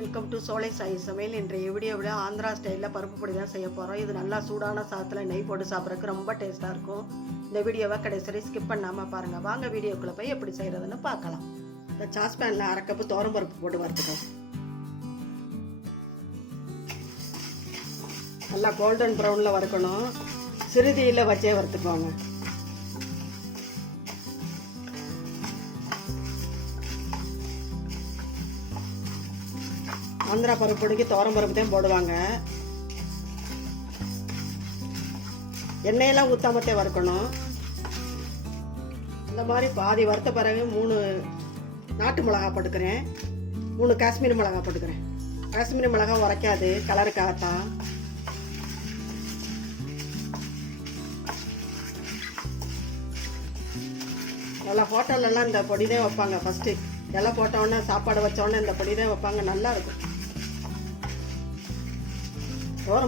Welcome to சோலை சாய் சமையல். இன்றைய வீடியோவில் ஆந்திரா ஸ்டைலில் பருப்பு பொடி தான் செய்ய போகிறோம். இது நல்லா சூடான சாதத்தில் நெய் போட்டு சாப்பிட்றதுக்கு ரொம்ப டேஸ்ட்டாக இருக்கும். இந்த வீடியோவை கடைசி ஸ்கிப் பண்ணாமல் பாருங்கள். வாங்க வீடியோக்குள்ளே போய் எப்படி செய்கிறதுன்னு பார்க்கலாம். இந்த சாஸ்பேனில் அரை கப்பு பருப்பு போட்டு வறுத்துக்கலாம். நல்லா கோல்டன் ப்ரௌனில் வறுக்கணும். சிறுதியில் வச்சே வறுத்துக்குவாங்க. ஆந்திரா பருப்பு பொடிக்கு பருப்பு தான் போடுவாங்க. எண்ணெயெல்லாம் ஊற்றாமத்தே வறுக்கணும். இந்த மாதிரி பாதி வறுத்த பிறகு 3 நாட்டு மிளகா போட்டுக்கிறேன், 3 காஷ்மீரி மிளகா போட்டுக்கிறேன். காஷ்மீரி மிளகா உரைக்காது, கலருக்காகத்தான். நல்லா ஹோட்டல்லலாம் இந்த பொடி தான் வைப்பாங்க. ஃபஸ்ட்டு எல்லாம் போட்டோன்னே சாப்பாடு வச்சோடனே இந்த பொடி தான் வைப்பாங்க. நல்லா இருக்கும்.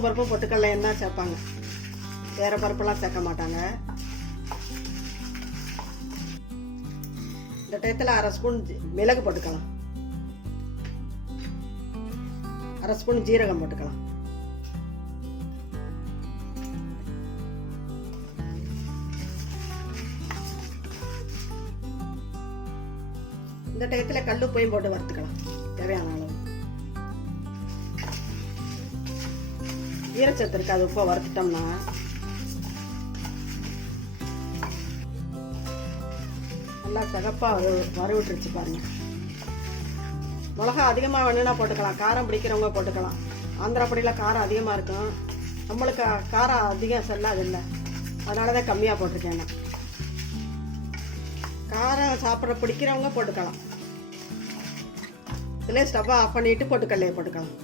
பருப்பும் பொட்டுக்கடலை என்ன சேர்ப்பாங்க, வேற பருப்பெல்லாம் சேர்க்க மாட்டாங்க. இந்த டயத்தில் அரை ஸ்பூன் மிளகு போட்டுக்கலாம், அரை ஸ்பூன் ஜீரகம் போட்டுக்கலாம். இந்த டயத்தில் கல்லுப்பையும் போட்டு வறுத்துக்கலாம் தேவையான அளவு. ஈரச்சத்து இருக்காது உப்பை வறுத்துட்டோம்னா. நல்லா சிகப்பாக வறுவிட்டுருச்சு பாருங்க. மிளகா அதிகமாக வேணும்னா போட்டுக்கலாம், காரம் பிடிக்கிறவங்க போட்டுக்கலாம். ஆந்திரா பொடியில் காரம் அதிகமாக இருக்கும். நம்மளுக்கு காரம் அதிகம் செல்லாது இல்லை, அதனால தான் கம்மியாக போட்டிருக்கேன். நான் காரம் சாப்பிட்ற பிடிக்கிறவங்க போட்டுக்கலாம். இதில் ஸ்டவ்வை ஆஃப் பண்ணிட்டு பொட்டுக்கடலையை போட்டுக்கலாம்.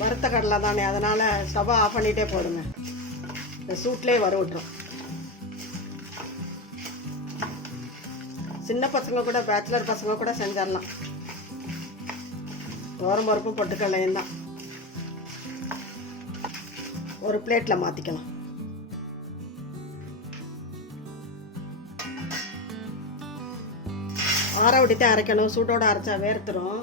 வறுத்த கடலை தானே, அதனால் ஸ்டவ்வை ஆஃப் பண்ணிகிட்டே போடுங்க. இந்த சூட்லேயே வறுவிட்டுரும். சின்ன பசங்க கூட, பேச்சுலர் பசங்க கூட செஞ்சிடலாம். பருப்பும் பொட்டுக்கடலையும் தான். ஒரு பிளேட்டில் மாற்றிக்கலாம். ஆற விட்டு அரைக்கணும், சூட்டோடு அரைச்சா வேர்த்துரும்.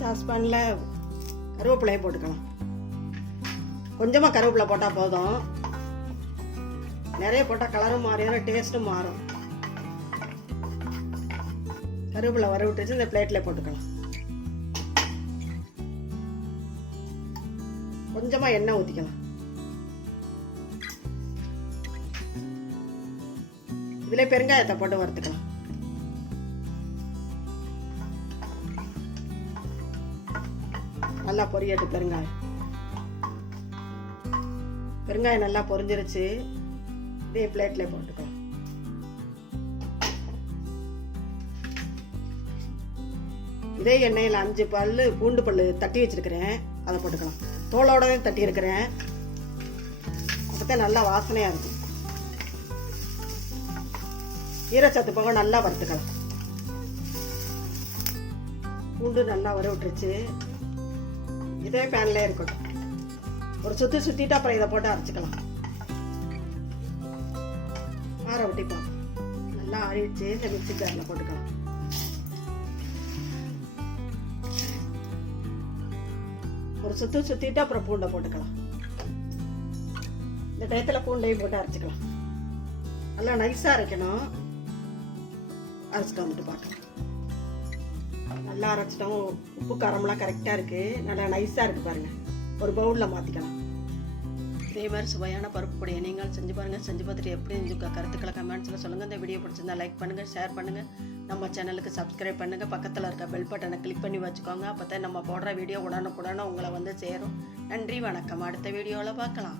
சாஸ்பேனில் கருவேப்பிலையை போட்டுக்கலாம். கொஞ்சமாக கருவேப்பிலை போட்டால் போதும். நிறைய போட்டால் கலரும் மாறிடும், டேஸ்ட்டும் மாறும். கருவேப்பிலை வறுவிட்டு இந்த பிளேட்டில் போட்டுக்கலாம். கொஞ்சமாக எண்ணெய் ஊற்றிக்கலாம். இதில் பெருங்காயத்தை போட்டு வறுத்துக்கலாம். நல்லா பொரியட்டு பெருங்காயம். பெருங்காயம் நல்லா பொரிஞ்சிருச்சு. இதே பிளேட்ல போட்டுக்கலாம். இதே எண்ணெயில் 5 பல்லு பூண்டு பல்லு தட்டி வச்சிருக்கிறேன், அதை போட்டுக்கலாம். தோலோட தட்டி இருக்கிறேன், அப்பதான் நல்லா வாசனையா இருக்கும். ஈரச்சத்து போக நல்லா வறுத்துக்கலாம். பூண்டு நல்லா வறுவிட்டுருச்சு. இதே பேன்ல இருக்கட்டும். ஒரு சுத்திட்டு அப்புறம் இதை போட்டு அரைச்சிக்கலாம். ஆற விட்டிப்போம். நல்லா ஆறிடுச்சு. இந்த மிக்சி ஜார்ல போட்டுக்கலாம். ஒரு சுத்திட்டு அப்புறம் பூண்டை போட்டுக்கலாம். இந்த டயத்துல பூண்டையும் போட்டு அரைச்சிக்கலாம். நல்லா நைஸா அரைக்கணும். அரைச்சிட்டு வந்துட்டு பார்க்கலாம். நல்லா அரைச்சிட்டோம். உப்பு காரம்லாம் கரெக்டாக இருக்குது. நல்லா நைஸாக இருக்குது பாருங்கள். ஒரு பவுலில் மாற்றிக்கலாம். இதே மாதிரி சுவையான பருப்பு பொடியை நீங்கள் செஞ்சு பாருங்கள். செஞ்சு பார்த்துட்டு எப்படி இருந்துக்கா கருத்துக்களை கமெண்ட்ஸில் சொல்லுங்கள். இந்த வீடியோ பிடிச்சிருந்தா லைக் பண்ணுங்கள், ஷேர் பண்ணுங்கள். நம்ம சேனலுக்கு சப்ஸ்கிரைப் பண்ணுங்கள். பக்கத்தில் இருக்க பெல் பட்டனை கிளிக் பண்ணி வச்சுக்கோங்க. அப்போ தான் நம்ம போடுற வீடியோ உடனுக்குடனே உங்களை வந்து சேரும். நன்றி, வணக்கம். அடுத்த வீடியோவில் பார்க்கலாம்.